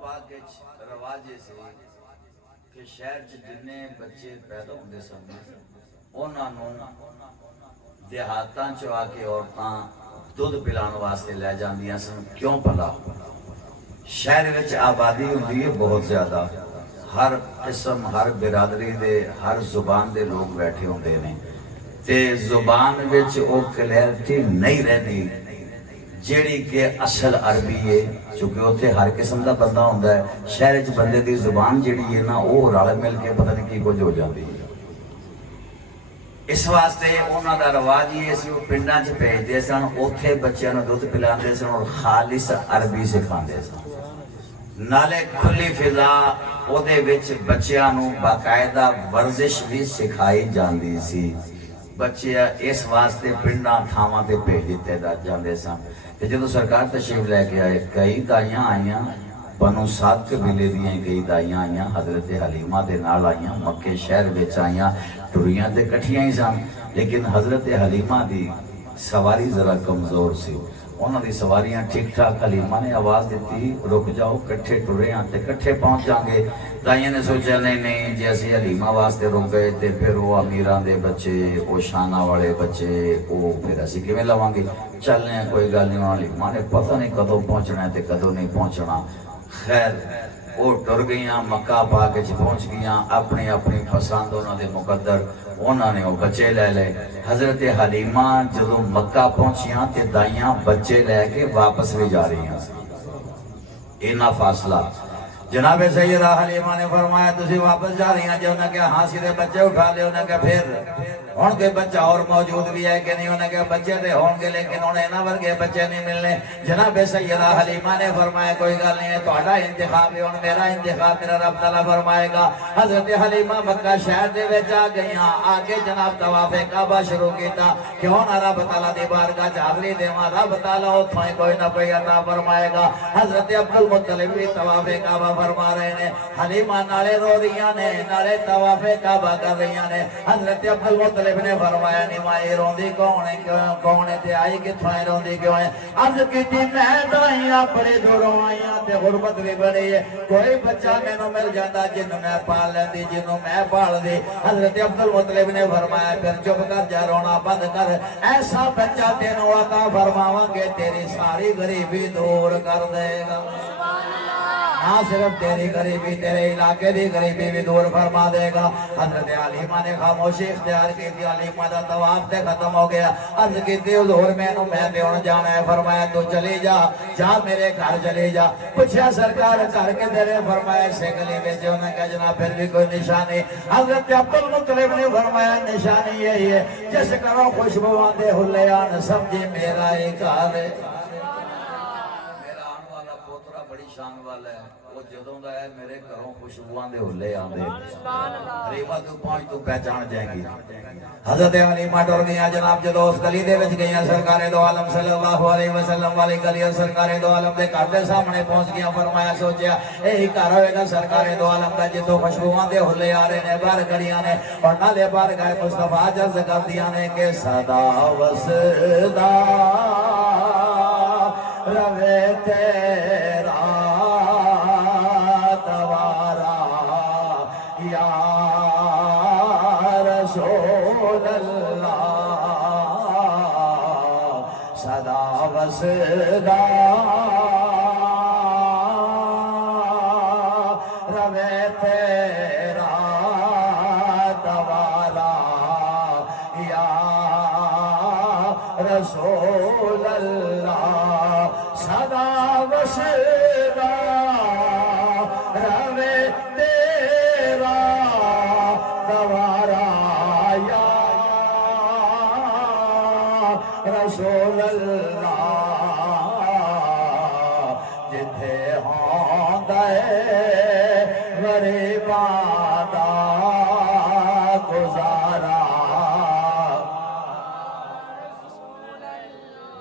پاک رواج سے کہ شہر جنے بچے پیدا ہوندے سن انہاں نوں دیہاتاں چ آ کے عورتاں دودھ پلان واسطے لے جاندیاں سن. کیوں بھلا؟ شہر وچ آبادی ہوندی ہے بہت زیادہ، ہر قسم ہر برادری دے ہر زبان دے لوگ بیٹھے ہوندے نے تے زبان وچ او کلیئرٹی نہیں رہندی جیڑی کہ اصل عربی ہے، چونکہ اوتھے ہر قسم دا بندہ ہوندا ہے. شہر وچ بندے دی زبان جیڑی ہے نا او رل مل کے پتہ نہیں کی کچھ ہو جاندی ہے. اس واسطے انہاں دا رواج یہ سی، وہ پنڈاں چ بھیجدے سن، اوتھے بچیاں نوں دودھ پلاندے سن اور خالص عربی سکھاندے سن. نالے کھلی فضا او دے وچ بچیاں نوں باقاعدہ ورزش بھی سکھائی جاندی سی. بچے اس واسطے پنڈاں تھاواں تے بھیج دتے جاندے سن. تے جدوں سرکار تشریف لے کے آئے، کئی دائیاں آئیاں بنو سعد قبیلے دیاں، کئی دائیاں آئیاں حضرت حلیمہ دے نال آئیاں، مکے شہر وچ آئیاں، ٹریاں تے کٹھیاں ہی سن. لیکن حضرت حلیمہ دی سواری ذرا کمزور سی، انہاں دی سواریاں ٹھیک ٹھاک. حلیمہ نے آواز دیتی رک جاؤ، کٹھے ٹرے ہاں تے کٹھے پہنچ جاؤں گے. دائیاں نے سوچا نہیں جی اسی حلیمہ واسطے رک گئے تے پھر وہ امیراں دے بچے، وہ شانہ والے بچے، وہ پھر اسی کیویں لواں گے، چلنے کوئی گل نہیں. حلیمہ نے پتہ نہیں کدوں پہنچنا ہے تے کدوں نہیں پہنچنا. خیر وہ ٹر گئیاں، مکہ پاک وچ پہنچ گئیاں، اپنی اپنی پسند انہاں دے مقدر انہاں نے وہ بچے لے لے. حضرت حلیمہ جدوں مکہ پہنچیاں تے دائیاں بچے لے کے واپس بھی جا رہی ہیں. اینا فاصلہ جناب سیدہ حلیمہ نے فرمایا تسی واپس جا رہی ہیں؟ جو انہوں نے کہا ہاں سیدھے بچے اٹھا لے. انہوں نے کہا پھر ہون کے بچہ اور موجود بھی ہے کہ نہیں؟ انہوں نے کہا بچے دے ہون گے لیکن انہیں نہ ورگے بچے نہیں ملنے. جناب سیدہ حلیمہ نے فرمایا کوئی گل نہیں ہے، تہاڈا انتخاب ہے، ہن میرا انتخاب میرا رب تعالیٰ فرمائے گا. حضرت حلیمہ مکہ شہر دے وچ آ گئیاں، آگے جناب طواف کعبہ شروع کیتا. کیوں نہ رب تعالیٰ دی بارگاہ چ حاضری دیواں، رب تعالیٰ اتھوں ہی کوئی نہ کوئی عطا فرمائے گا. حضرت عبدالمطلب بھی طواف کعبہ فرما رہے ہیں، حلیمہ نالے رو رہیاں نے، نالے طواف کعبہ کر رہیاں نے. حضرت عبدالمطلب نے فرمایا نیمائی روندی کون ہے، کون ہے تے آئی کتھوں ہے، روندی کیوں ہے؟ عرض کیتی میں دائیاں بڑے دوروں آئیاں تے غربت بھی بڑی ہے، کوئی بچہ مینوں مل جاتا جنوں میں پال لیندی، جنوں میں پال دی. حضرت عبدالمطلب نے فرمایا پھر چپ کر جا، رونا بند کر، ایسا بچہ تینوں عطا فرماواں گے تیری ساری غریبی دور کر دے گا. نہ صرف تیری غریبی، تیرے علاقے دی غریبی بھی دور فرما دے گا. حضرت حلیمہ نے خاموشی اختیار کی تھی. حلیمہ دا طواف تے ختم ہو گیا. عرض کی تھی حضور میں تے ہن جانا ہے. فرمایا تو چلی جا، جا میرے گھر چلی جا. پوچھا سرکار گھر کے تیرے؟ فرمایا سے گلی وچ. انہوں نے کہا جناب پھر بھی کوئی نشانی؟ حضرت عبدالمطلب نے فرمایا نشانی یہی ہے جس کرو خوشبو دے ہلے آن سمجھے میرا ہی گھر ہے. میرا آن والا پوترا بڑی شان والا ہے، وہ جدوں دا ہے میرے گھروں خوشبوئاں دے ہلے آندے. حلیمہ تو پہنچ تو پہچان جائیں گی. حضرت حلیمہ ٹر گئیاں جناب. جدوں اس گلی دے وچ گئیاں سرکار دو عالم صلی اللہ علیہ وسلم والی گلی، سرکار دو عالم دے گھر دے سامنے پہنچ گیا. فرمایا سوچیا یہی گھر ہوئے گا سرکار دو عالم دا جتوں خوشبوئاں دے ہلے آ رہے نے. باہر کھڑیاں نے اور نالے باہر گئے مصطفیٰ جز کر دیا نے کہ صدا وسدا روے تیرا دوارا یا رسول اللہ، صدا وسدا روے تیرا دوارا یا رسول اللہ، صدا وسدا روے تیرا دوارا یا رسول اللہ. جتھے ہوندا ہے غریباں دا گزارا.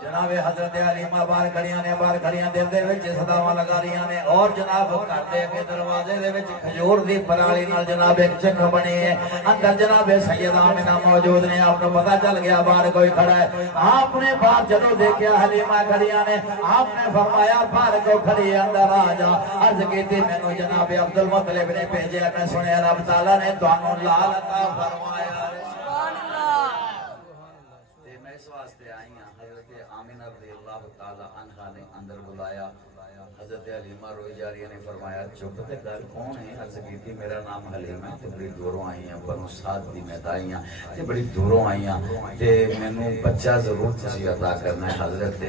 جناب حضرت حضرت حلیمہ باہر کھڑیاں نے، باہر کھڑیاں دل دے وچ صداواں لگا رہیاں نے، اور جناب گھر دے اگے دروازے دے وچ کھجور دی پرالی نال جناب ایک چنگ بنی ہے، اندر جناب سیدہ آمنہ موجود نے، آپ کو پتہ چل گیا باہر کوئی کھڑا ہے۔ آپ نے باہر جدوں دیکھیا حلیمہ کھڑیاں نے، آپ نے فرمایا باہر کو کھڑی اندر آ جا، عرض کیتی مینوں جناب عبد المطلب نے بھیجیا، میں سنیا رب تعالیٰ نے تانوں لال عطا فرمایا۔ میں اس واسطے آئی ہوں، حضرت آمنہ رضی اللہ تعالی عنہا نے اندر بلایا، حضرت حلیمہ روئی جا رہی نے، فرمایا چپ تے گل کون ہے؟ عرض کی تھی میرا نام حلیمہ ہے، تے بڑی دوروں آئی ہیں، بنو سعد دی میں آئی ہیں، تے بڑی دوروں آئی ہیں، تے مینوں بچہ ضرور تسی عطا کرنا ہے۔ حضرت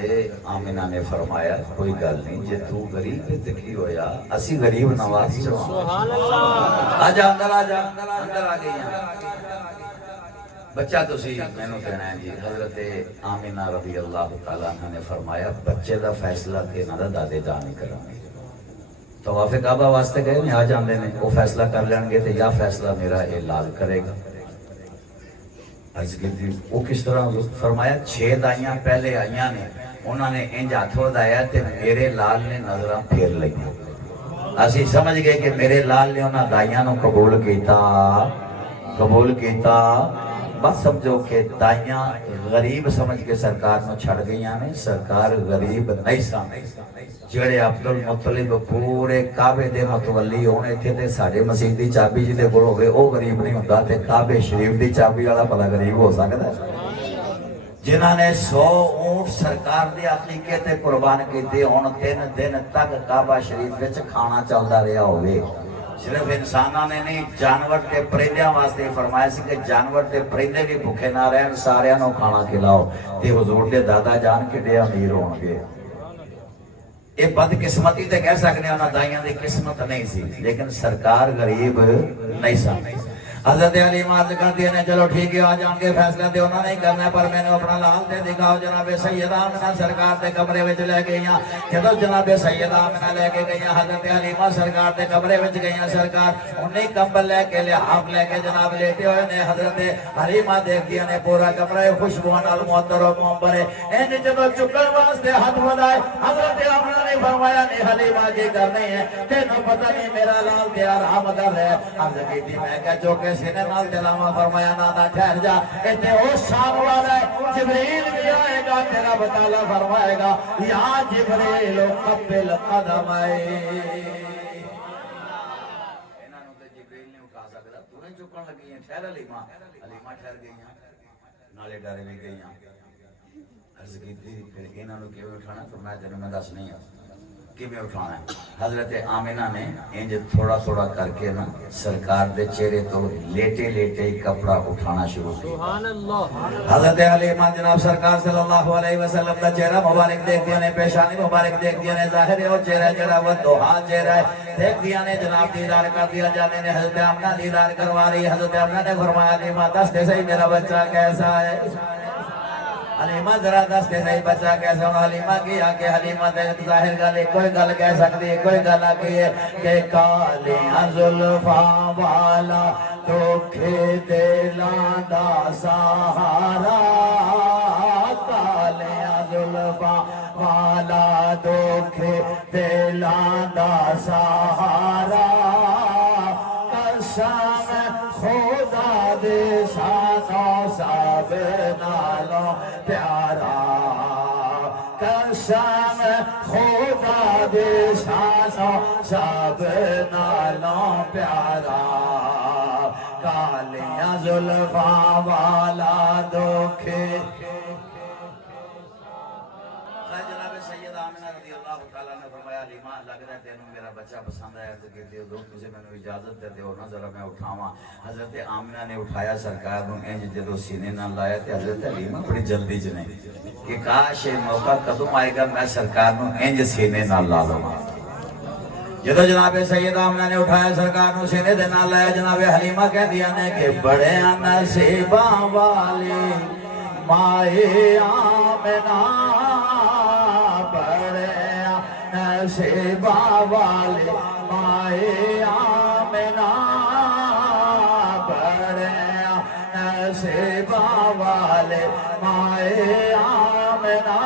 آمنہ نے فرمایا کوئی گل نہیں، جے تو غریب ہے تے کی ہویا، اسی غریب نواز چوں۔ سبحان اللہ، آجا اندر، آجا اندر آ گئی ہیں، بچہ تسی مینوں دینا ہے جی۔ حضرت آمنہ رضی اللہ تعالیٰ عنہ نے فرمایا بچے دا فیصلہ تے انہاں دا دادے جان ہی کریں گے۔ طواف کعبہ واسطے گئے نے، آ جاندے نے، وہ فیصلہ کر لیں گے تے یا فیصلہ میرا اے لال کرے گا۔ عرض کی تھی وہ کس طرح؟ فرمایا 6 دائیاں پہلے آئیاں نے، انہوں نے انج ہاتھ ودایا تے میرے لال نے نظراں پھیر لئیاں، اسی سمجھ گئے کہ میرے لال نے انہاں دائیاں نو قبول کیتا، بس سمجھو کہ دائیاں غریب سمجھ کے سرکار نو چھڑ گئیاں نے، سرکار غریب نہیں سا۔ جڑے عبد المطلب پورے کعبے دے متولی ہونے تھے تے ساڑے مسجد دی چابی جی دے کول ہوئے او غریب نہیں ہوندا، تے کعبے شریف دی چابی والا بڑا غریب ہو سکتا ہے۔ جنہاں نے 100 اونٹ سرکار دے عقیقے تے قربان کیتے، ہن 3 دن تک کعبہ شریف وچ کھانا چلدا رہیا ہوئے۔ صرف انسانہ نے نہیں، جانور تے پرندیاں واسطے فرمایا سی کہ جانور تے پرندے بھی بھوکے نہ رہن، سارے نو کھانا کھلاؤ، تے حضور دے دادا جان کے دے امیر ہون گے۔ یہ بد قسمتی تے کہہ سکنے انہاں دائیاں دی قسمت نہیں سی، لیکن سرکار غریب نہیں سا۔ حضرت حلیمہ عرض کر دیا نے چلو ٹھیک ہے آ جاؤں گے، فیصلہ تے انہوں نے کرنا ہے، پر میں نے اپنا لال تے دکھاؤ۔ جناب سیدہ آمنہ سرکار تے کمرے وچ لے گئیاں، جدو جناب سیدہ آمنہ لے کے گئیاں، حضرت حلیمہ سرکار تے کمرے وچ گئیاں، سرکار انہیں کمبل لے کے لحاف لے کے جناب لیٹے ہوئے نے۔ حضرت حلیمہ دیکھ دیا نے پورا کمرہ خوشبو نال معطر و معمبر ہے، انج جدو چکن واسطے ہاتھ بڑھائے، حضرت آمنہ نے فرمایا نہیں حلیمہ کی کرنی ہے، تینوں پتہ نہیں میرا لال تے آرام کر رہا ہے۔ عرض کی تھی میں کہ جو کہ سینے نال تلاوہ، فرمایا نانا ٹھہر جا، اتنے او شام والا ہے، جبریل بھی آئے گا، تیرا بطالہ فرمائے گا یا جبریل قبل قدمائے۔ انہاں نو تے جبریل نے اٹھا سکدا، تو نے چکن لگی ہیں، ٹھہر حلیمہ، حلیمہ ٹھہر گئیاں، نالے ڈرے بھی گئیاں۔ عرض کی تھی پھر انہاں نو کیوں اٹھانا؟ فرمایا تینوں میں دس نہیں ہے کہ میں اٹھانا ہے۔ حضرت آمنہ نے انج تھوڑا تھوڑا کر کے نا سرکار دے چہرے تو لیٹے لیٹے کپڑا اٹھانا شروع کیا۔ حضرت حلیمہ جناب سرکار صلی اللہ علیہ وسلم دا چہرہ مبارک دیکھ دیا نے، پیشانی مبارک دیکھ دیا نے، ظاہر ہے وہ چہرہ جڑا وہ دوہا چہرہ ہے، دیکھ دیا نے جناب دیدار کر دیا جانے نے۔ حضرت آمنہ دیدار کروا رہی، حضرت آمنہ نے فرمایا حلیمہ دس دے صحیح میرا بچہ کیسا ہے؟ حلیمہ ذرا دس کے صحیح بچہ کیسا ہوں؟ حلیمہ کی آکے حلیمہ دے ظاہر گل کوئی گل کہہ سکتی ہے، کوئی گل آکی ہے کہ کالیاں زلفاں والا دکھے دلاں دا سہارا، کالیاں زلفاں والا دکھے دلاں دا سہارا، قسم خدا دے شانوں سب نالوں پیارا، قسم خدا دے شانوں سب نالوں پیارا، کالیاں زلفاں والا دکھے۔ جناب سید آمنہ رضی اللہ تعالیٰ نے فرمایا حلیمہ لگتا ہے تینوں میرا بچہ پسند ہے، تو کہتے ہو دوست تجھے میں نے اجازت دے دے نہ ذرا میں اٹھاواں۔ حضرت آمنہ نے اٹھایا سرکار نو، انج جدو سینے نہ لایا تے حضرت حلیمہ بڑی جلدی چ نہیں کہ کاش یہ موقع قدم آئے گا میں سرکار نو انج سینے نہ لا لواں۔ جدو جناب سید آمنہ نے اٹھایا سرکار نو سینے دے نال لایا، جناب حلیمہ کہہ دیا نے کہ بڑے نصیباں والی مائے آمنہ، بڑے نصیباں والی مائے آمنہ، بڑے نصیباں والے مائے آمنہ،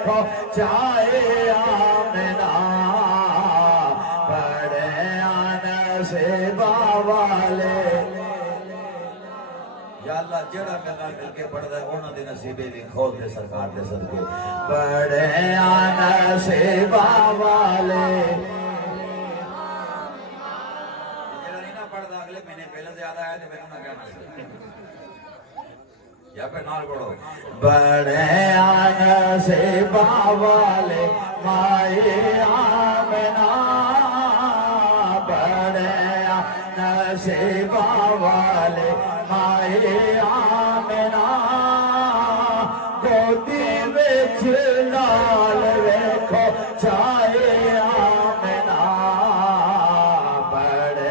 ویکھو چائے آمنہ بڑے نصیبہ والے یا اللہ جڑا میرا مل کے پڑھ ہے انہاں دے نصیبے بھی کھول دے سرکار دے صدقے بڑے نصیبہ والے جڑا نہیں نہ پڑھدا اگلے مہینے پہلے زیادہ آیا تے میں نہ کہنا یا پہ نال پڑھو بڑے نصیبہ والے مائے آمنہ بڑے نصیبہ والے مائے آمنہ گودی وچ لال ویکھو چائے آمنہ بڑے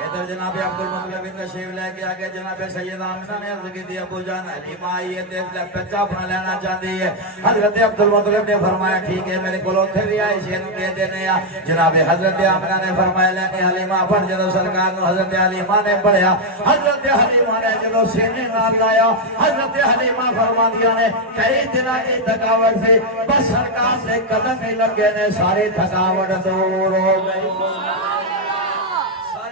ادھر جناب عبد المطلب ان تشریف لے کے آگے جناب سید آمنہ نے عرض کی تھی ابو جان حلیمہ آئی ہے تے بچہ اپنا لینا چاہتی ہے حضرت عبد المطلب نے فرمایا ٹھیک ہے میرے کو اوتھے بھی آئے سی نوں دے دینے آ جناب حضرت آمنہ نے فرمایا لے حلیمہ پڑھ جدوں سرکار نو حضرت حلیمہ نے پڑھیا حضرت حلیمہ نے جدوں سینے نال لایا حضرت حلیمہ فرماندیاں نے کئی دنوں کی تھکاوٹ سے بس سرکار سے قدم ہی لگے نے ساری تھکاوٹ دور ہو گئی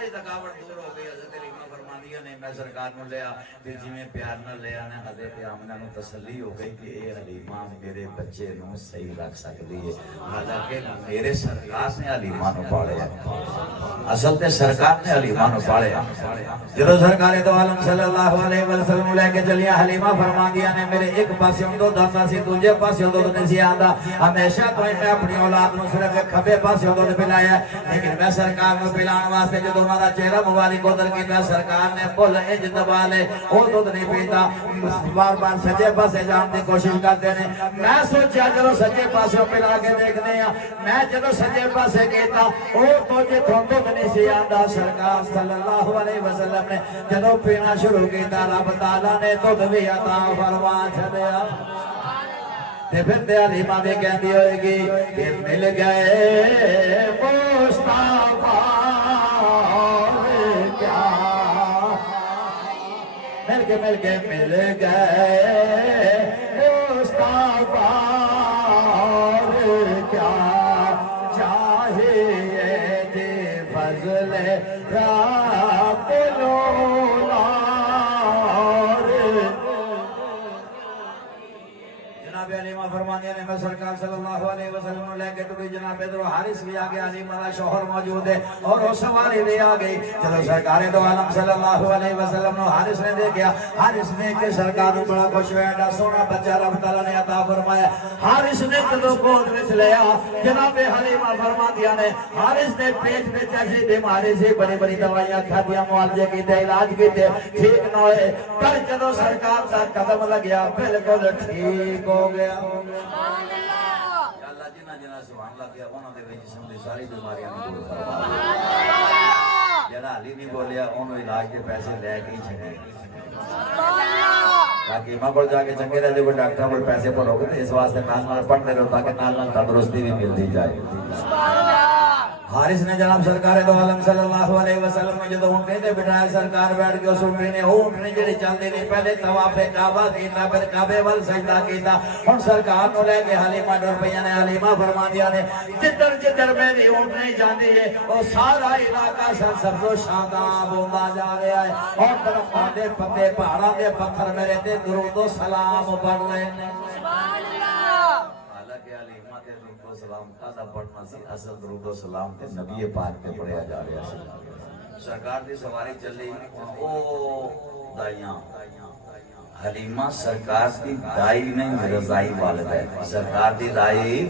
تھکاوٹ دور ہو گئی حضرت حلیمہ فرماندیاں نے میں سرکار نو لیا پھر جویں پیار نال لیا نے حضرت آمنہ نو تسلی ہو گئی کہ اے حلیمہ میرے بچے نو صحیح رکھ سکتی ہے حالانکہ میرے سرکار نے حلیمہ نو پالیا اصل تے سرکار نے حلیمہ نو پالیا جدوں سرکار دو عالم صلی اللہ علیہ وسلم لے کے چلیا حلیمہ فرماندیاں نے میرے ایک پاسوں دو داندا سی دوجے پاسوں دو نہیں سی آندا ہمیشہ تو میں اپنی اولاد نو صرف کھبے پاسوں دو پلایا لیکن میں سرکار نو پلان واسطے جدوں ہمارا چہرہ مبارک ادھر کیتا سرکار نے بول انج دبا لے او دودھ نہیں پیتا بار بار سجے پاسے جان دی کوشش کرتے نے میں سوچیا چلو سجے پاسوں پلا کے دیکھنے ہیں میں جدوں سجے پاسے کیتا او تو جے دودھ نہیں سی آندا سرکار صلی اللہ علیہ وسلم نے جدوں پینا شروع کیتا رب تعالی نے دودھ بھی عطا فرما چھڈیا تے پھر تے حلیمہ بھی کہندی ہوئے گی کہ مل گئے مصطفیٰ مل کے مل گئے مصطفیٰ کیا چاہیے جی فضل رب لولا جناب حلیمہ فرماندیاں نے میں سرکار صلی اللہ علیہ وسلم لے کے تو جناب ادھر حارث بھی آگے حلیمہ کا شوہر موجود ہے اور وہ سواری بھی آ گئی چلو سرکار دو عالم صلی اللہ علیہ وسلم نے حارث نے دیکھا حارث نے کہ سرکار کو بڑا خوش ہوا ایڈا سونا بچہ رب تعالی نے عطا فرمایا حارث نے جدوں گود وچ لیا جناب حلیمہ فرماندیاں نے حارث نے پیٹ وچ ایسی بیماری سی بڑی بڑی دوائیاں کھادیاں معالجے کیتے علاج کیتے ٹھیک نہ ہوئے پر جدوں سرکار دا قدم لگیا بالکل ٹھیک ہو گیا اللہ جنہ جنہ سبحان اللہ کیا انہاں دے وچ جسم دی ساری بیماریاں دور فرما جڑا علی نہیں بولیا انہوں علاج کے پیسے لے کے ہی چھڈے تاکہ ماں کو جا کے چنگے رہے جو ڈاکٹر کو پیسے پڑھو گے تو اس واسطے نال پڑھتے رہو تاکہ نال تندرستی بھی ملتی جائے حارث نے جناب سرکار دو عالم صلی اللہ علیہ وسلم نے جدوں اونٹنے تے بٹھایا سرکار بیٹھ کے اس اونٹنے نے اونٹنے جڑی چلدی نہیں پہلے طواف کعبہ کیتا پھر کعبے ول سجدہ کیتا ہن سرکار نو لے کے حلیمہ ڈر پیاں نے حلیمہ فرماندیاں نے جدھر جدھر میری اونٹنے جاندی ہے او سارا علاقہ سرسبز و شاداب ہوندا جا رہا ہے اور درختاں دے پتے پہاڑاں دے پتھر میرے تے درود و سلام پڑھ رہے ہیں سبحان اللہ سلام کا پڑھنا سی اصل درود و سلام تے نبی پاک تے پڑھیا جا رہا سی سرکار دی سواری چلی او دائیاں حلیمہ سرکار دی دائی نہیں رضائی والد ہے سرکار دی دائی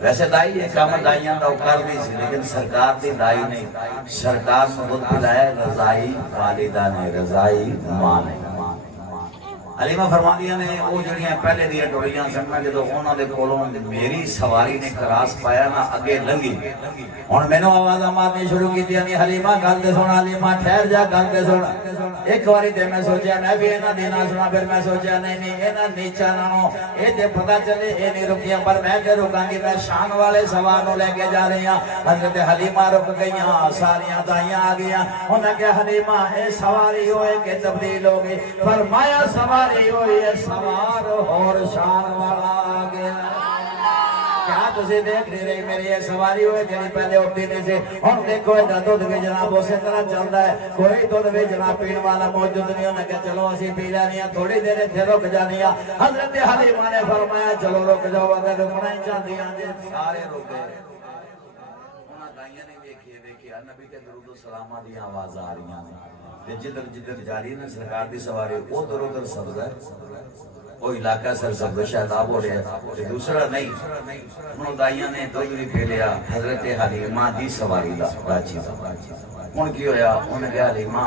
ویسے دائی ہے کام دائیاں دا کر بھی سی لیکن سرکار دی دائی نہیں سرکار نے خود پلائے رضائی والدہ نے رضائی ماں نے حلیمہ فرماندیاں نے وہ جڑیاں پہلے دیاں ٹولیاں سن میں جدوں انہاں دے کولوں میری سواری نے کراس پایا نا اگے لنگی ہن مینوں آوازاں مارنی شروع کیتیاں نہیں حلیمہ گل تے سن حلیمہ ٹھہر جا گل تے سن ایک واری تے میں سوچیا میں بھی انہاں دی نہ سنا پھر میں سوچیا نہیں انہاں نیچا نہ اے تے پتہ چلے اے نہیں رکیاں پر میں تے رکاں گی میں شان والے سوار نو لے کے جا رہی ہاں حضرت حلیمہ رک گئیاں ساریاں دائیاں آ گئیاں انہاں کہ حلیمہ اے سواری ہوئے کہ تبدیل ہو گئی فرمایا سواری سواری ہوئی ہے سوار اور شان والا آ گیا کیا تسی دیکھ نہیں رہی میری یہ سواری ہوئے جنہی پہلے اٹھتی نہیں سے ہم دیکھو ایڈا دودھ بھی جناب اسی طرح چلتا ہے کوئی دودھ بھی جناب پین والا موجود نہیں ہونا کہ چلو اسی پی جانی ہیں تھوڑی دیر تھے رک جانی ہیں حضرت حلیمہ نے فرمایا چلو رک جاؤ اگر رکنا ہی چاہتی ہیں سارے رک گئے انہاں دائیاں نے دیکھیے نبی کے درود و سلامہ دی آواز آ رہی ہیں جدھر جدھر جاری نے سرکار دی سواری وہ در ادھر سبز ہے وہ علاقہ سر سبز شہداب ہو رہا ہے دوسرا نہیں انہوں دائیاں نے دودھ بھی پی لیا حضرت حلیمہ دی سواری دا راچی ان کی ہویا انہیں کہا حلیمہ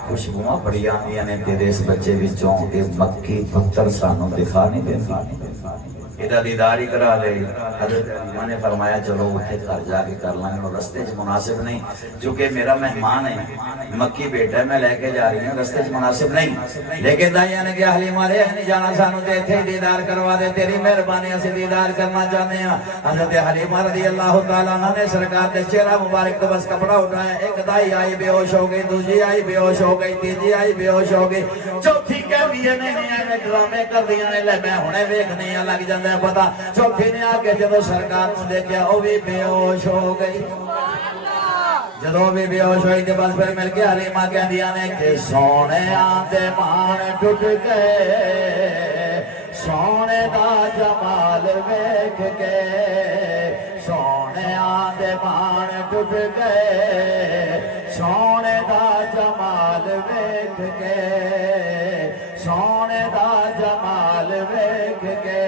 خوشبوہاں بڑی آنی نے تیرے اس بچے بچوں کہ مکی پتھر سانوں دکھا نہیں دیتی ادھا دیداری کرا لے حضرت حلیمہ نے فرمایا چلو اٹھے گھر جا کے کر لائیں اور رستے سے مناسب نہیں جو کہ میرا مہمان ہے مکی بیٹا ہے میں لے کے جا رہی ہوں رستے سے مناسب نہیں لیکن دائیاں نے کہا حلیمہ رے نہیں جانا سانو دے تھے دیدار کروا دے تیری مہربانی سے دیدار کرنا چاہتے ہیں حضرت حلیمہ رضی اللہ تعالیٰ عنہ نے سرکار کے چہرہ مبارک تو بس کپڑا اٹھایا ایک دائی آئی بے ہوش ہو گئی دوسری آئی بے ہوش ہو گئی تیسری آئی بے ہوش ہو گئی چوتھی کہہ بھی نہیں آئے ڈرامے کر دیا نے لے میں ہونے ویکھنے لگ جاندے ہے پتا چوتھی نے آگے جدو سرکار کو دیکھیا وہ بھی بے ہوش ہو گئی جدو بھی بے ہوش ہوئی تو بس پھر مل کے حلیمہ کہہ دیا نے کہ سونے آندے مان ٹوٹ گئے سونے دا جمال ویکھ کے سونے آندے مان ٹوٹ گئے سونے دا جمال ویکھ کے سونے دا جمال ویکھ کے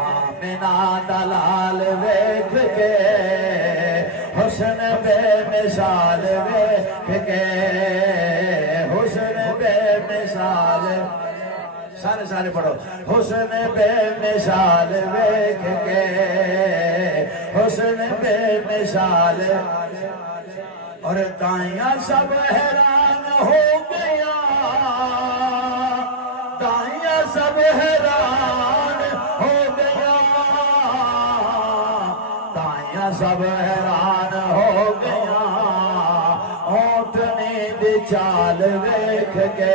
آمنہ دلال ویکھ کے حسن بے مثال ویکھ کے حسن بے مثال سارے پڑھو حسن بے مثال ویکھ کے حسن بے مثال اور دائیاں سب حیران ہو گیا دائیاں سب حیران ہو گیا دائیاں سب حیران ہو گیا اونٹنے دی چال ویکھ کے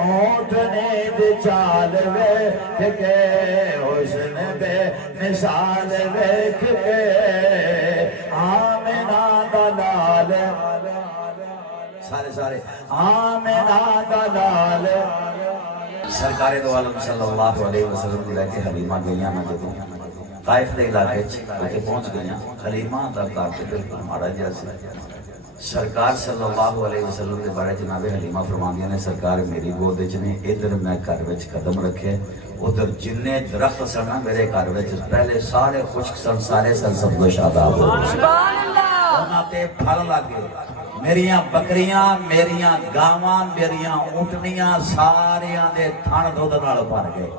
اونٹنے دی چال ویکھ کے حسن بے مثال ویکھ کے آمنہ دلال سارے آمنہ دلال سرکار دو عالم صلی اللہ علیہ وسلم کی رہتے حلیمہ گئیاں نہ جدوں طائف دے علاقے چھے پہنچ گئیاں حلیمہ درکار کے بالکل مارا جیسے سرکار صلی اللہ علیہ وسلم کے بارے جناب حلیمہ فرماندیاں نے سرکار میری گود چنے ادھر میں گھر وچ قدم رکھے ادھر جننے درخت سن میرے گھر وچ پہلے سارے خشک سن سارے سن سبز و شاداب ہو سبحان اللہ انہاں تے پھل لگے میریاں بکریاں میریاں گاواں میریاں اونٹنیاں ساریاں دے تھن دودھ نال بھر گئے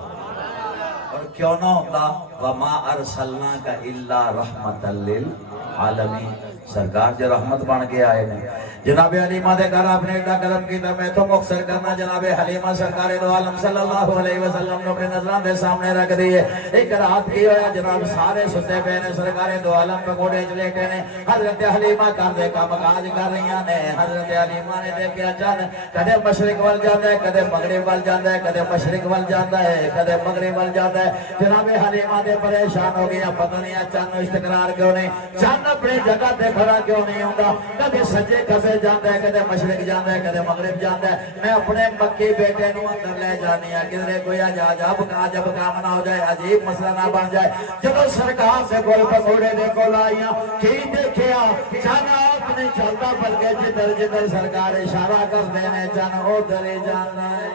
اور کیوں نہ ہوتا وما ارسلناک الا رحمت للعالمین سرکار جو رحمت بن کے آئے نے جناب حلیمہ دے گھر آپ نے ایڈا قدم کیتا میں تو مختصر کرنا جناب حلیمہ سرکار دو عالم صلی اللہ علیہ وسلم نے اپنے نظران دے سامنے رکھ دیئے ایک رات کی ہویا جناب سارے ستے پہ نے سرکار دو عالم پہ گوڑے چلے کے نے حضرت حلیمہ کر دے کا مقاج کر رہی نے حضرت حلیمہ نے دیکھیا چند کدے مشرق وال جاندہ ہے کدے مغرب وال جاندہ ہے کدے مشرق وال جاندہ ہے کدے مغرب وال جاندہ ہے جناب حلیمہ دے پریشان ہو گیا پتہ نہیں چند استقرار کیوں نہیں چند اپنے جگہ دے کھڑا کیوں نہیں ہوگا کدے سجے کبے جاندہ ہے کدے مشرق جاندہ ہے کدے مغرب جاندہ ہے میں اپنے مکی بیٹے نو اندر لے جانی ہے کدھرے کوئی عجب کام نہ ہو جائے عجیب مسئلہ نہ بن جائے جب سرکار سے گول پکوڑے دے کو لائیاں کی دیکھیا چانا آپ نہیں چلتا بلکہ جدھر جدھر سرکار اشارہ کر دینے چانا ادھر ہی جانا ہے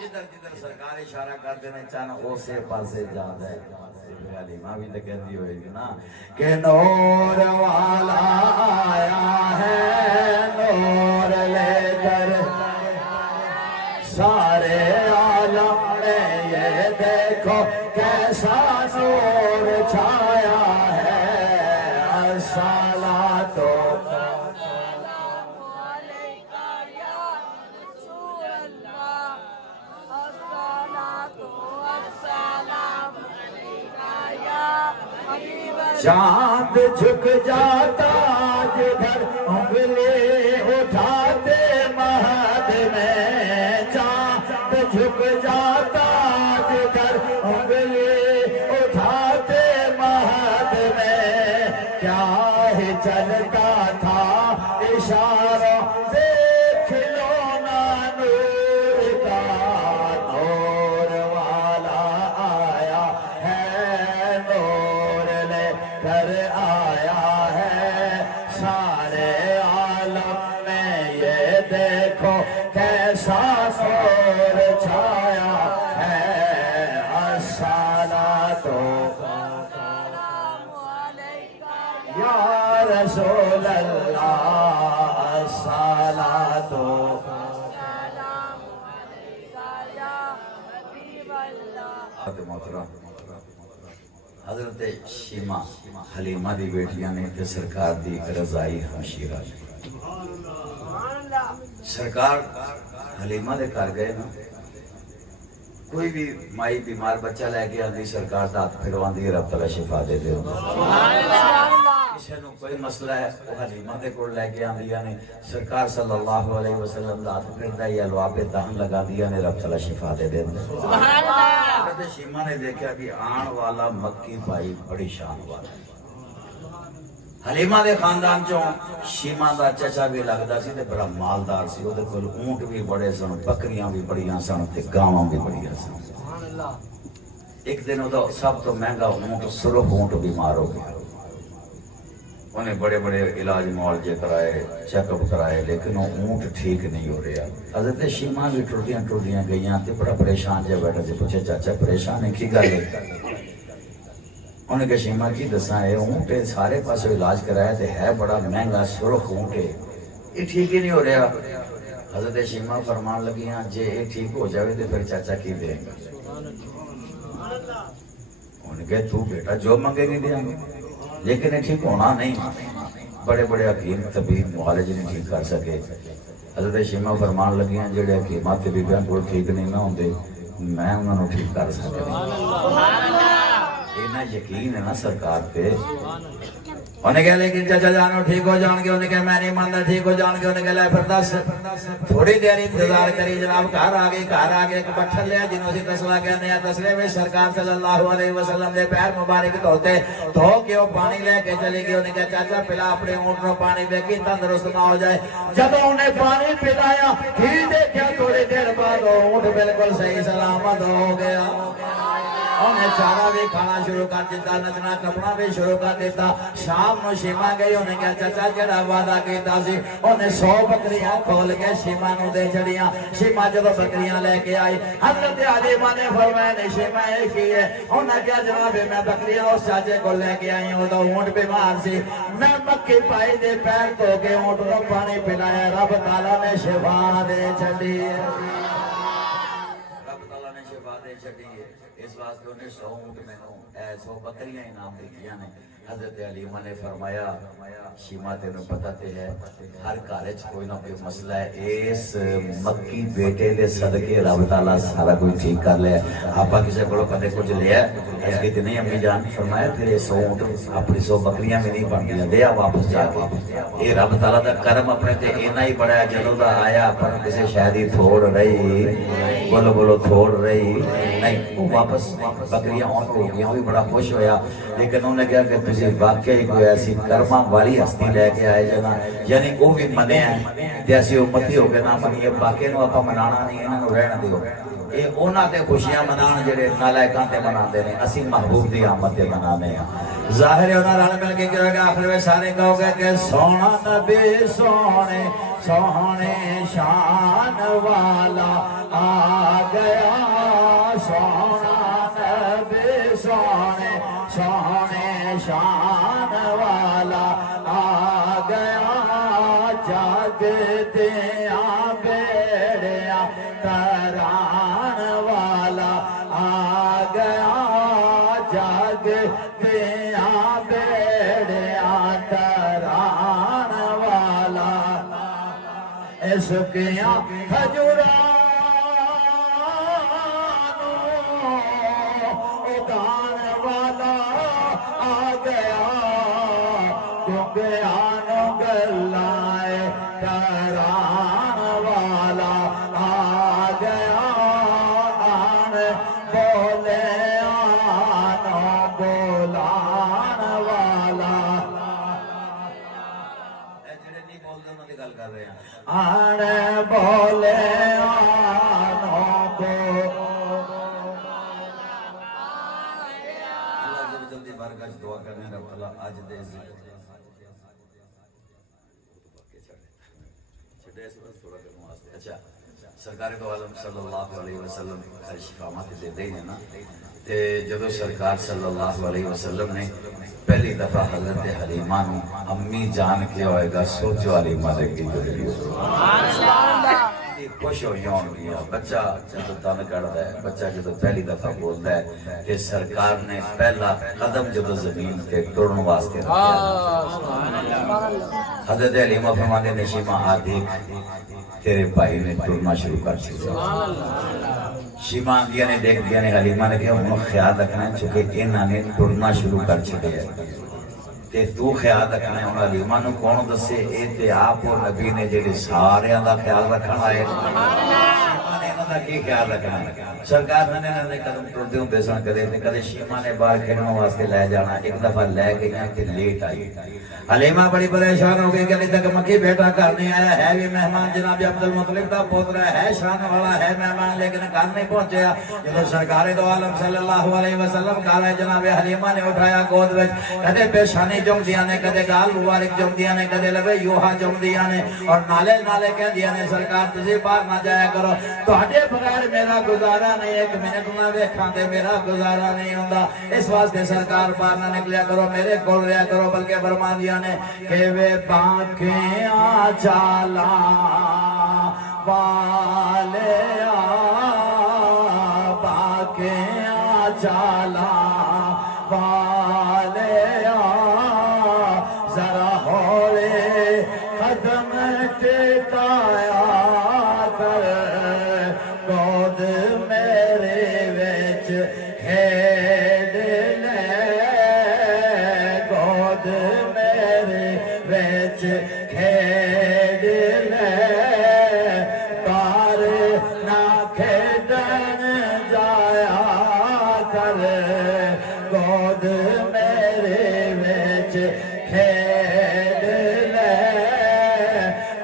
جدھر جدھر سرکار اشارہ کر دینے چانا اسے پاسے جانا ہے حلیمہ بھی تو کہتی ہوئے گی نا کہ نور والا آیا ہے نور لے کر سارے عالم میں یہ دیکھو کیسا نور چھایا ہے الصلاۃ چاند جھک جاتا جدھر انگلی اٹھاتے مہد میں جھک جاتا جدھر انگلی اٹھاتے مہد میں کیا ہی چلتا تھا اشاروں دیکھ لو نا نور کا نور والا آیا ہے نور لے کر آیا ہے سارے عالم میں یہ دیکھو کیسا نور چھایا ہے الصلاۃ یا رسول اللہ الصلاۃ حضرت شیما حلیمہ دی بیٹیاں نے تے سرکار دی رضائی ہمشیرہ سرکار حلیمہ دے کر گئے نا کوئی بھی مائی بیمار بچہ لے کے آندی سرکار دا ہاتھ پھروان دی رب تعالی شفا دے دے کسی نو کوئی مسئلہ ہے وہ حلیمہ دے کو لے کے آندیا نے سرکار صلی اللہ علیہ وسلم دا ہاتھ پھردا یا لواب دہن لگا دیا نے رب تعالی شفا دے دے حضرت شیما نے دیکھا کہ آن والا مکی بھائی بڑی شان والا ہے حلیمہ دے خاندان چوں شیما دا چچا بھی لگدا سی تے بڑا مالدار سی او دے کول اونٹ بھی بڑے سن بکریاں بھی بڑیاں سن تے گاواں بھی بڑیاں سن سبحان اللہ ایک دن او سب تو مہنگا اونٹ سرخ اونٹ بیمار ہو گیا انہیں بڑے بڑے علاج معالجے کرائے چیک اپ کرائے لیکن وہ اونٹ ٹھیک نہیں ہو رہا حضرت شیما بھی ٹوٹیاں گئیاں تے بڑا پریشان جا بیٹھا تے پوچھے چاچا پریشان ہے کی گل ہے انہیں کہا شیما کی دساں ہے اونٹ سارے پاس علاج کرایا تے ہے بڑا مہنگا سرخ اونٹ ہے یہ ٹھیک ہی نہیں ہو رہا حضرت شیما فرمان لگیاں جے یہ ٹھیک ہو جاوے تے پھر چاچا کی دیں گا انہیں کہا تو بیٹا جو منگے گی دیں گے لیکن یہ ٹھیک ہونا نہیں بڑے بڑے حکیم طبیب معالج نہیں ٹھیک کر سکے حضرت شیما فرمان لگیاں جڑے حکیمات طبیباں کو ٹھیک نہیں نہ ہوندے میں انہوں نے ٹھیک کر سکتا اتنا یقین ہے نا سرکار پہ انہیں کہا لیکن چچا جانو ٹھیک ہو جان گے انہیں کہا میں نہیں مانتا ٹھیک ہو جان گے انہیں کہا لے پھر دس تھوڑی دیر انتظار کری جناب گھر آگے ایک بٹھل لیا جنہوں سے تسلا کہنے ہیں تسلے میں سرکار صلی اللہ علیہ وسلم نے پیر مبارک دھوتے دھو کے وہ پانی لے کے چلی گئی انہیں کہا چاچا پلا اپنے اونٹ نو پانی دے کے تندرست نہ ہو جائے جب انہیں پانی پلایا ہی دیکھا تھوڑی دیر بعد اونٹ بالکل صحیح سلامت ہو گیا انہیں چارہ بھی کھانا شروع کر دیتا نچنا کپڑا بھی شروع کر دیتا شام نو شیما گئی انہیں کہا چچا جڑا وعدہ کیتا سی انہیں 100 بکریاں کھول کے شیما نو دے چڑیاں شیما جب بکریاں لے کے آئی حضرت حلیمہ نے فرمایا نے شیما ایک ہی ہے انہیں کہا جناب میں بکریاں اس چاچے کو لے کے آئی ہوں تو اونٹ بیمار سی میں مکی پائی دے پیر تو کے اونٹ نو پانی پلایا رب تعالیٰ نے شفا دے چڑی رب تعالیٰ نے شفا دے چڑی اس واسطے انہیں 100 اونٹ میں 100 بکریاں انعام دیتیاں نے حضرت حلیمہ نے فرمایا شیما تینوں پتہ تے ہے ہر گھر کوئی نہ کوئی مسئلہ ہے اس مکی بیٹے دے صدقے رب تعالیٰ سارا کوئی ٹھیک کر لیا آپا کسی کو کدے کچھ لیا اس کی نہیں امی جان فرمایا پھر 100 اونٹ اپنی 100 بکریاں میں نہیں بنتی دیا واپس جا کے یہ رب تعالیٰ دا کرم اپنے تے اینا ہی بڑا ہے جدوں دا آیا پر کسی شاید ہی تھوڑ رہی بولو تھوڑ رہی نہیں وہ واپس بکریاں اون ہو گیا وہ بھی بڑا خوش ہویا لیکن انہوں نے کہا کہ تجھے واقعی کوئی ایسی کرما والی ہستی لے کے آئے جنا یعنی وہ بھی منے ہیں جیسی امتی ہو گئے نہ منیے باقی نو اپا منانا نہیں انہوں رہن دیو یہ اونا تے خوشیاں منان جڑے نالائکاں تے مناندے نے اسی محبوب دی آمد تے منانے ہیں ظاہر ہے انہاں رل مل کے کہو گے آخر میں سارے کہو گے کہ سونا نبی سونے سونے شان والا آ گیا سونا نبی سونے سونے شان والا آ گیا جاگتیاں بیڑیاں تران والا آ گیا جاگتیاں بیڑیاں تران والا اس کیا کھجوران اگان والا آ گیا گنگیان گلائے تران والا آ گیا مولا اج دے اچھا سرکار دو عالم صلی اللہ علیہ وسلم شفامت دے دے نا تے جدو سرکار صلی اللہ علیہ وسلم نے پہلی دفعہ حضرت حلیمہ نو امی جان کے ہوئے گا سوچو حلیمہ دے کی گزری خوش ہو یوں گیا بچہ جدو تن کرتا ہے بچہ جدو پہلی دفعہ بولتا ہے کہ سرکار نے پہلا قدم جدو زمین کے ٹرن واسطے رکھا حضرت حلیمہ فرمانے نے شیمہ آدھی تیرے بھائی نے ٹرنا شروع کر دیا شیمہ آندیا نے دیکھ دیا نے حلیمہ نے کہا انہوں خیال رکھنا ہے چونکہ انہوں نے ٹرنا شروع کر چکے ہیں تے تو خیال رکھنا ہے انہوں حلیمہ نے کون دسے اے تے آپ اور نبی نے جڑے سارے دا خیال رکھنا ہے شیمہ نے انہوں دا کی خیال رکھنا ہے سرکار نے قدم ٹرتے ہوں بے سن کرے تے کدے شیمہ نے باہر کھیلنے واسطے لے جانا ایک دفعہ لے گئی تے لیٹ آئی حلیمہ بڑی پریشان ہو گئی کہ ابھی تک مکی بیٹا گھر نہیں آیا ہے بھی مہمان جناب عبد المطلب کا پوترا ہے شان والا ہے مہمان لیکن گھر نہیں پہنچیا جب سرکار دو عالم صلی اللہ علیہ وسلم کہا ہے جناب حلیمہ نے اٹھایا گود وچ کدے پیشانی جم دیا نے کدے گال مبارک جم دیا نے کدے لبے یوہا جم دیا نے اور نالے نالے کہہ دیا نے سرکار تسی باہر نہ جایا کرو تہاڈے بغیر میرا گزارا نہیں ایک منٹ نہ ویکھاں تے میرا گزارا نہیں ہوندا اس واسطے سرکار باہر نہ نکلیا کرو میرے کول رہیا کرو بلکہ فرما دیا نے کہ وے بانکھیں چالا والے بانکھیں چالا والے ذرا ہولے قدم ٹکایا کر گود میرے وچ کھیڈ لے گود وچ کھیڈ لے پار نہ کھیڈن جایا کر گود میرے وچ کھیڈ لے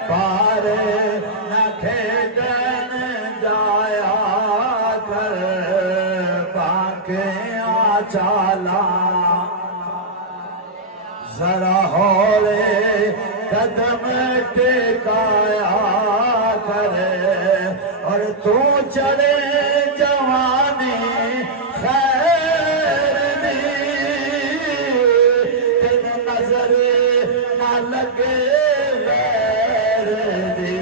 پار نہ کھیڈن جایا کر بانکھیں چالا ذرا ہولے قدم ٹکایا کر اور تو چڑے جوانی خیر دی تین نظر نہ لگے غیر دی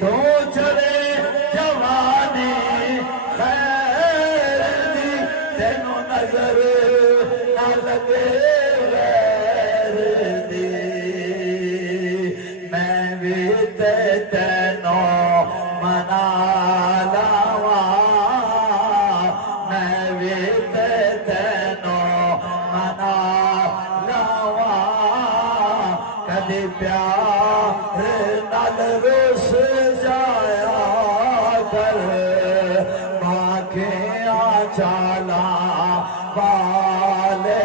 تو چڑے جوانی خیر دی تین نظر نہ لگے پیار نال رس جایا کر بانکھیں چالا والے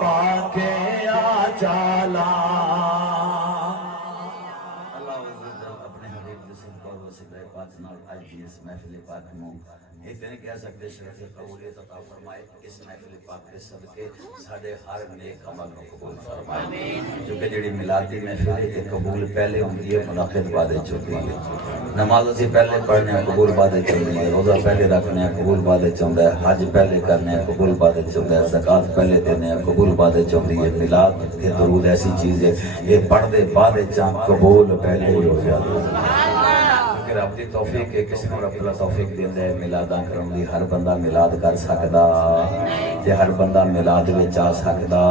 بانکھیں چالا اللہ اپنے حبیب جسم اور وسیلہ پاک نال آج بھی اس محفل پاک میں ایک دن کہہ سکتے شرف قبولیت عطا فرمائے اس محفل پاک کے صدقے ساڈے ہر نیک عمل کو قبول فرمائے کیونکہ جڑی میلادی محفل ہے قبول پہلے ہوندی ہے منعقد بعد وچ ہوندی ہے نماز اسی پہلے پڑھنے ہیں قبول بعد وچ ہوندی ہے روزہ پہلے رکھنے ہیں قبول بعد وچ ہوندا ہے حج پہلے کرنے ہیں قبول بعد وچ ہوندا ہے زکات پہلے دینے ہیں قبول بعد وچ ہوندی ہے میلاد تے درود ایسی چیز ہے یہ پڑھ دے بعد وچ قبول پہلے ہی ہو جاتا ہے رب دی توفیق ہے کسی کو رب اللہ توفیق دیندا ہے میلاداں کرن دی ہر بندہ میلاد کر سکدا تے ہر بندہ میلاد وچ آ سکدا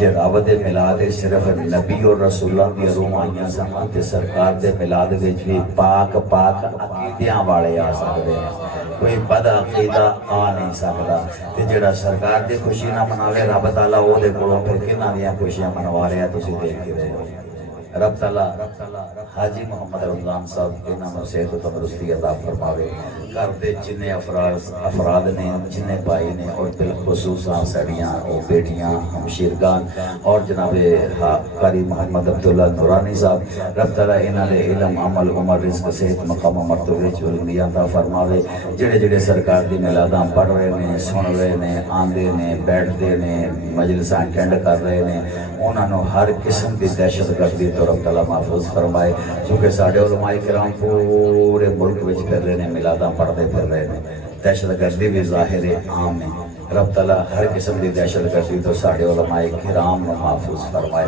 جے رب دے میلاد صرف نبی اور رسولاں دی روحاں آئیاں سن تے سرکار دے میلاد وچ بھی پاک پاک عقیدیاں والے آ سکدے ہیں کوئی بد عقیدہ آ نہیں سکدا تے جڑا سرکار دی خوشی نہ مناوے رب تعالی او دے کولوں پھر کناں دیاں خوشیاں منوا رہا تسی دیکھ کے رہے ہو رب تعالیٰ حاجی محمد رمضان صاحب کے نام صحت و تندرستی عطا فرماوے. گھر دے جنے افراد نے جنے بھائی نے اور بالخصوص ساڑیاں اور بیٹیاں ہمشیرگان اور جناب قاری محمد عبداللہ نورانی صاحب رب تعالیٰ انہاں دے علم عمل عمر رزق صحت مقام و مرتبے بلندی عطا فرماوے. جڑے جڑے سرکار دی میلاداں پڑھ رہے نے سن رہے نے آندے نے بیٹھتے نے مجلساں اٹینڈ کر رہے نے انہاں نو ہر قسم دی دہشت گردی تو رب تعالیٰ محفوظ فرمائے. کیونکہ ساڈے علماء کرام پورے ملک وچ پھر رہے نے میلاداں پڑھتے پھر رہے نے. دہشت گردی بھی ظاہر عام ہے. رب تعالیٰ ہر قسم دی دہشت گردی تو ساڈے علماء کرام نو محفوظ فرمائے.